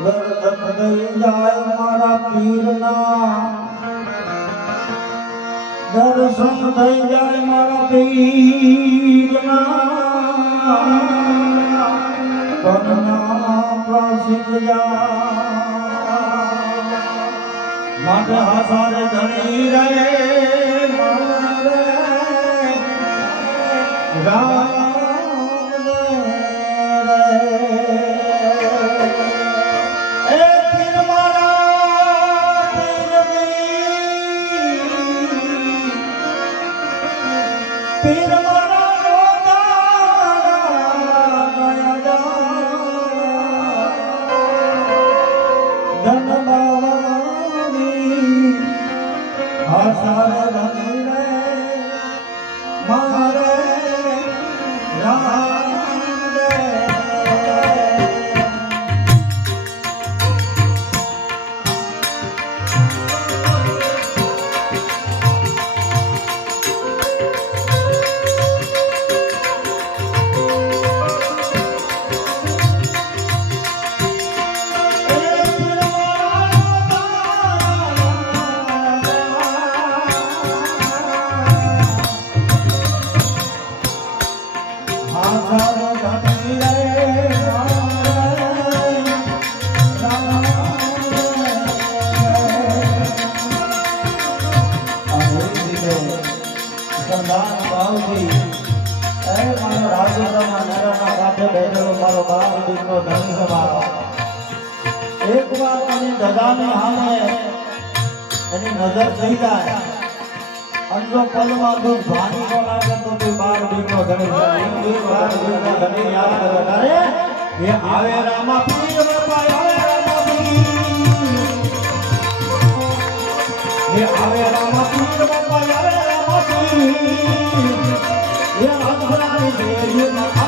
દર્શન થઈ જાય મારા પીરના, દર્શન થઈ જાય મારા પીરના, કરના પ્રસિદ્ધ માટે આસારે ધણી રહે મારે રામ પીર ધનબાવાની આસારે ધણી રે મારે રામ એની નજર થઈ જાય અંજો પલમાં દૂધ ભાની નો લાગે તો તું બાર દીકરો ધણી બાર દીકરો ધણી યાદ કરે એ આવે રામા પીર બાપા આવે રામા પીર એ આવે રામા પીર બાપા આવે રામા પીર એ અધરાની દેવી